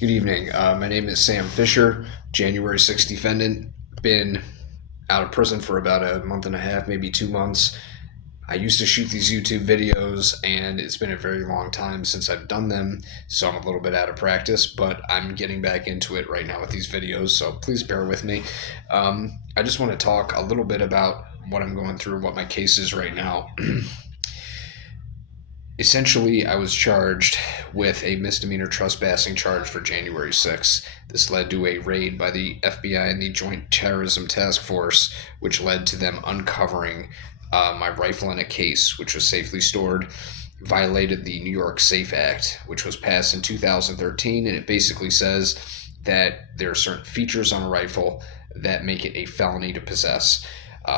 Good evening. My name is Sam Fisher, January 6th defendant. Been out of prison for about a month and a half, maybe 2 months. I used to shoot these YouTube videos, and it's been a very long time since I've done them, so I'm a little bit out of practice, but I'm getting back into it right now with these videos, so please bear with me. I just want to talk a little bit about what I'm going through, what my case is right now. Essentially, I was charged with a misdemeanor trespassing charge for January 6th. This led to a raid by the FBI and the Joint Terrorism Task Force, which led to them uncovering my rifle in a case, which was safely stored, violated the New York SAFE Act, which was passed in 2013, and it basically says that there are certain features on a rifle that make it a felony to possess.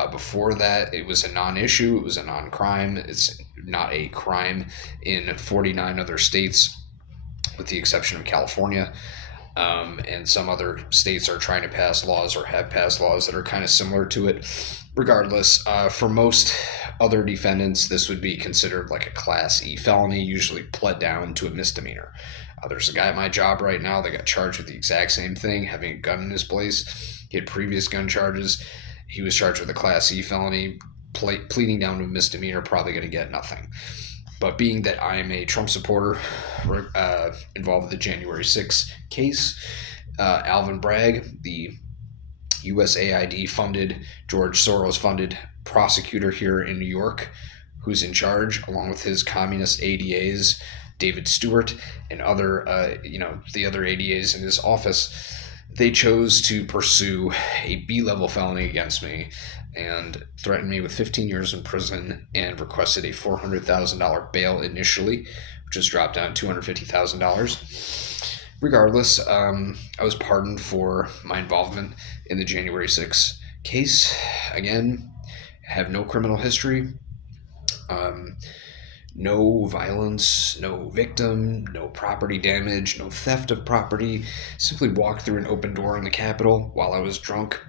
Before that, it was a non-issue. It was a non-crime. It's not a crime in 49 other states, with the exception of California. And some other states are trying to pass laws or have passed laws that are kind of similar to it. Regardless, for most other defendants, this would be considered like a Class E felony, usually pled down to a misdemeanor. There's a guy at my job right now that got charged with the exact same thing, having a gun in his place. He had previous gun charges. He was charged with a Class E felony, pleading down to a misdemeanor, probably going to get nothing. But being that I am a Trump supporter involved with the January 6th case, Alvin Bragg, the USAID funded, George Soros funded prosecutor here in New York, who's in charge, along with his communist ADAs, David Stewart, and the other ADAs in his office, they chose to pursue a B-level felony against me and threatened me with 15 years in prison and requested a $400,000 bail initially, which was dropped down to $250,000. Regardless, I was pardoned for my involvement in the January 6th case. Again, have no criminal history. No violence, no victim, no property damage, no theft of property. Simply walked through an open door in the Capitol while I was drunk,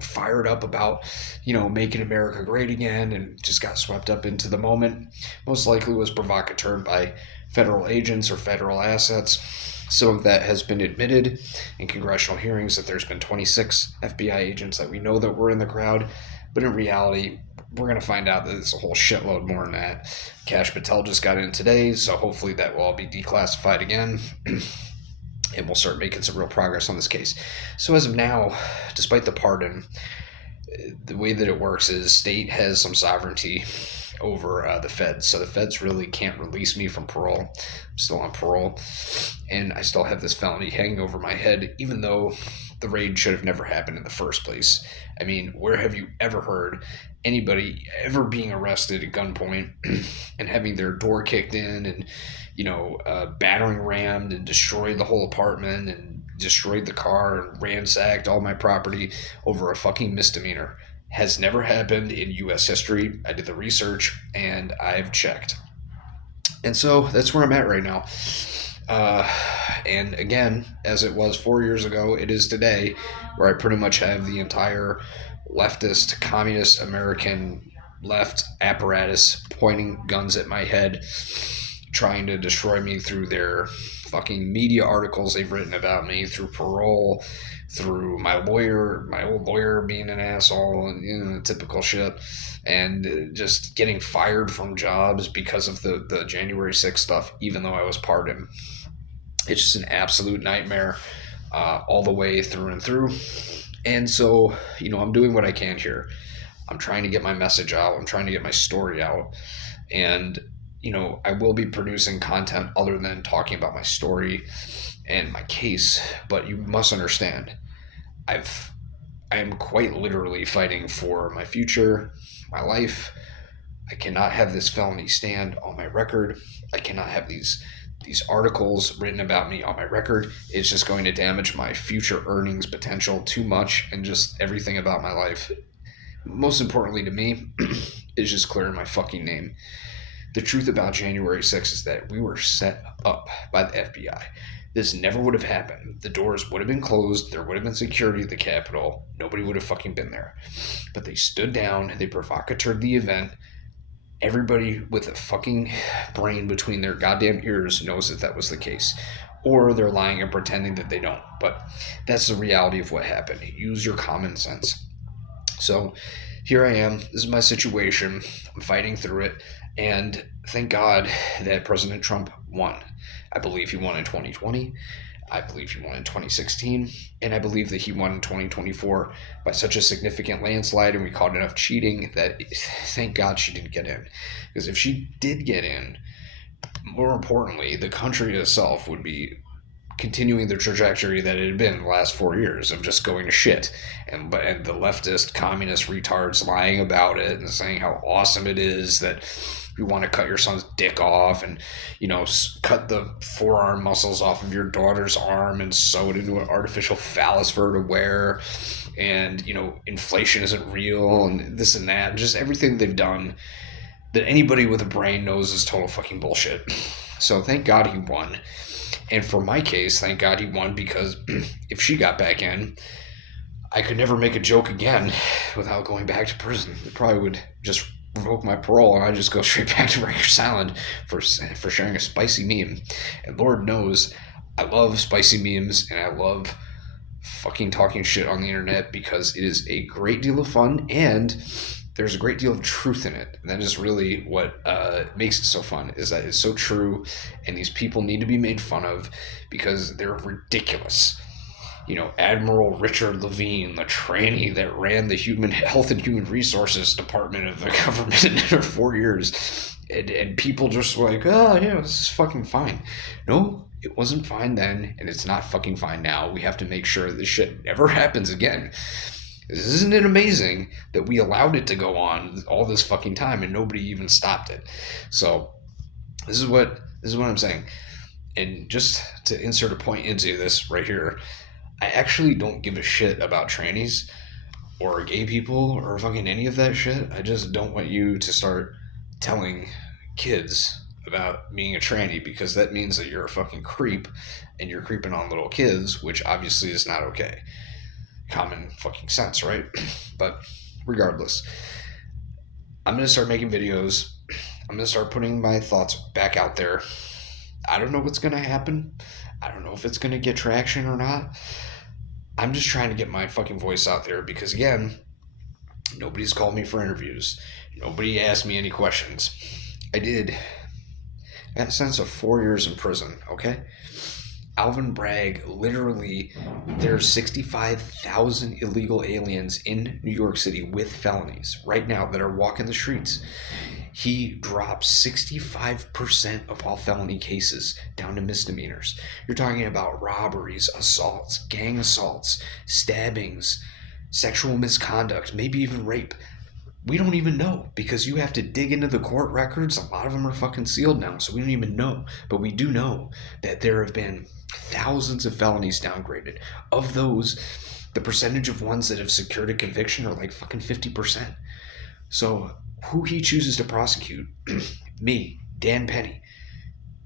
fired up about, making America great again, and just got swept up into the moment. Most likely was provocateur by federal agents or federal assets. Some of that has been admitted in congressional hearings that there's been 26 FBI agents that we know that were in the crowd, but in reality, we're going to find out that it's a whole shitload more than that. Cash Patel just got in today, so hopefully that will all be declassified again, and we'll start making some real progress on this case. So as of now, despite the pardon, the way that it works is state has some sovereignty over the feds, so the feds really can't release me from parole. I'm still on parole, and I still have this felony hanging over my head, even though the raid should have never happened in the first place. I mean, where have you ever heard anybody ever being arrested at gunpoint and having their door kicked in and, battering rammed and destroyed the whole apartment and destroyed the car and ransacked all my property over a fucking misdemeanor? Has never happened in U.S. history. I did the research and I've checked. And so that's where I'm at right now. And again, as it was 4 years ago, it is today, where I pretty much have the entire leftist, communist, American left apparatus pointing guns at my head, trying to destroy me through their fucking media articles they've written about me, through parole, through my old lawyer being an asshole, and typical shit, and just getting fired from jobs because of the January 6th stuff, even though I was pardoned. It's just an absolute nightmare all the way through and through. And so, I'm doing what I can here. I'm trying to get my message out. I'm trying to get my story out. And, I will be producing content other than talking about my story and my case. But you must understand, I am quite literally fighting for my future, my life. I cannot have this felony stand on my record. I cannot have these articles written about me on my record. It's just going to damage my future earnings potential too much, and just everything about my life. Most importantly to me is just clearing my fucking name. The truth about January 6th is that we were set up by the FBI. This never would have happened. The doors would have been closed. There would have been security at the Capitol. Nobody would have fucking been there. But they stood down. They provocateured the event. Everybody with a fucking brain between their goddamn ears knows that that was the case. or they're lying and pretending that they don't. But that's the reality of what happened. Use your common sense. So here I am. This is my situation. I'm fighting through it. And thank God that President Trump won. I believe he won in 2020. I believe he won in 2016. And I believe that he won in 2024 by such a significant landslide. And we caught enough cheating that thank God she didn't get in. Because if she did get in, more importantly, the country itself would be continuing the trajectory that it had been the last 4 years of just going to shit, and the leftist communist retards lying about it and saying how awesome it is that you want to cut your son's dick off and cut the forearm muscles off of your daughter's arm and sew it into an artificial phallus for her to wear, and inflation isn't real and this and that, and just everything they've done that anybody with a brain knows is total fucking bullshit. So thank God he won. And for my case, thank God he won, because if she got back in, I could never make a joke again without going back to prison. It probably would just revoke my parole and I'd just go straight back to Rikers Island for sharing a spicy meme. And Lord knows I love spicy memes and I love fucking talking shit on the internet because it is a great deal of fun and there's a great deal of truth in it. And that is really what makes it so fun, is that it's so true and these people need to be made fun of because they're ridiculous. Admiral Richard Levine, the tranny that ran the Human Health and Human Resources Department of the government for 4 years, and people just were like, oh yeah, this is fucking fine. No, it wasn't fine then, and it's not fucking fine now. We have to make sure this shit never happens again. Isn't it amazing that we allowed it to go on all this fucking time and nobody even stopped it? So this is what I'm saying. And just to insert a point into this right here, I actually don't give a shit about trannies or gay people or fucking any of that shit. I just don't want you to start telling kids about being a tranny, because that means that you're a fucking creep and you're creeping on little kids, which obviously is not okay. Common fucking sense, right? But regardless, I'm gonna start making videos. I'm gonna start putting my thoughts back out there. I don't know what's gonna happen. I don't know if it's gonna get traction or not. I'm just trying to get my fucking voice out there because, again, nobody's called me for interviews. Nobody asked me any questions. I got a sentence of 4 years in prison, okay? Alvin Bragg, literally, there's 65,000 illegal aliens in New York City with felonies right now that are walking the streets. He drops 65% of all felony cases down to misdemeanors. You're talking about robberies, assaults, gang assaults, stabbings, sexual misconduct, maybe even rape. We don't even know because you have to dig into the court records. A lot of them are fucking sealed now, so we don't even know. But we do know that there have been thousands of felonies downgraded. Of those, the percentage of ones that have secured a conviction are like fucking 50%. So who he chooses to prosecute, me, Dan Penny,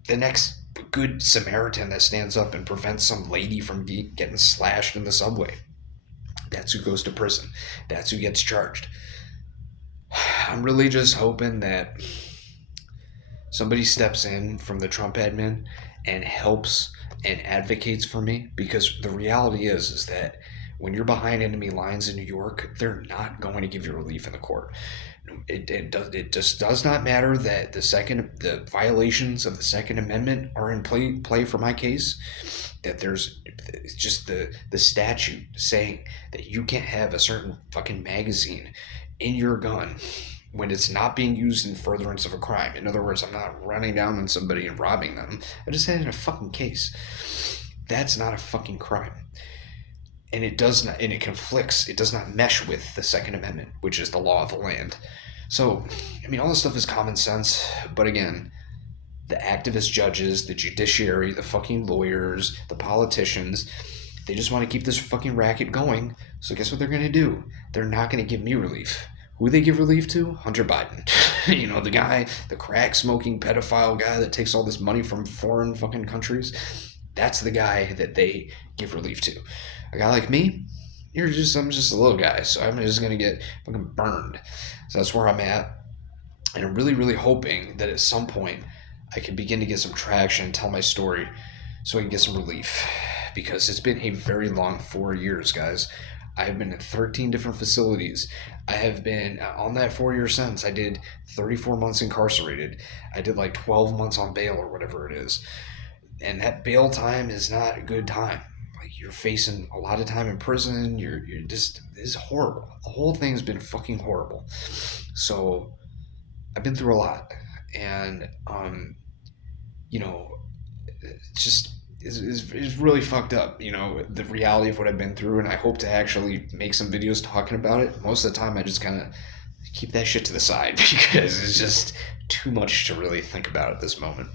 the next good Samaritan that stands up and prevents some lady from getting slashed in the subway, that's who goes to prison. That's who gets charged. I'm really just hoping that somebody steps in from the Trump admin and helps and advocates for me, because the reality is that when you're behind enemy lines in New York, they're not going to give you relief in the court. It just does not matter that the violations of the Second Amendment are in play for my case. That there's just the statute saying that you can't have a certain fucking magazine in your gun when it's not being used in furtherance of a crime. In other words, I'm not running down on somebody and robbing them. I just had it in a fucking case. That's not a fucking crime. And it does not, and it conflicts, it does not mesh with the Second Amendment, which is the law of the land. So, I mean, all this stuff is common sense, but again, the activist judges, the judiciary, the fucking lawyers, the politicians, they just want to keep this fucking racket going. So guess what they're going to do? They're not going to give me relief. Who they give relief to? Hunter Biden. The guy, the crack smoking pedophile guy that takes all this money from foreign fucking countries. That's the guy that they give relief to. A guy like me, I'm just a little guy, so I'm just gonna get fucking burned. So that's where I'm at. And I'm really, really hoping that at some point I can begin to get some traction and tell my story so I can get some relief because it's been a very long 4 years, guys. I have been in 13 different facilities. I have been on that 4 year sentence. I did 34 months incarcerated. I did like 12 months on bail or whatever it is. And that bail time is not a good time. Like you're facing a lot of time in prison. You're just this is horrible. The whole thing's been fucking horrible. So I've been through a lot, and you know, it's just is really fucked up. You know, the reality of what I've been through, and I hope to actually make some videos talking about it. Most of the time, I just kind of keep that shit to the side because it's just too much to really think about at this moment.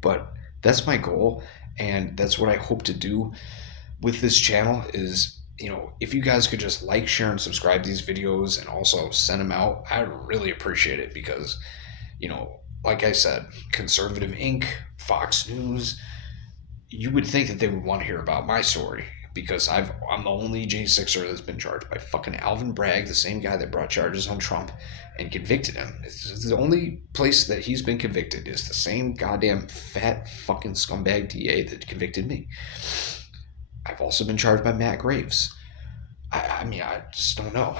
But that's my goal, and that's what I hope to do with this channel is, if you guys could just like, share, and subscribe to these videos and also send them out, I would really appreciate it because, like I said, Conservative Inc., Fox News, you would think that they would want to hear about my story because I'm the only J6er that's been charged by fucking Alvin Bragg, the same guy that brought charges on Trump and convicted him. It's the only place that he's been convicted is the same goddamn fat fucking scumbag DA that convicted me. I've also been charged by Matt Graves. I mean, I just don't know.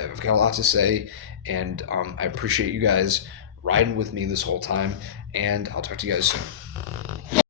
I've got a lot to say, and I appreciate you guys riding with me this whole time, and I'll talk to you guys soon.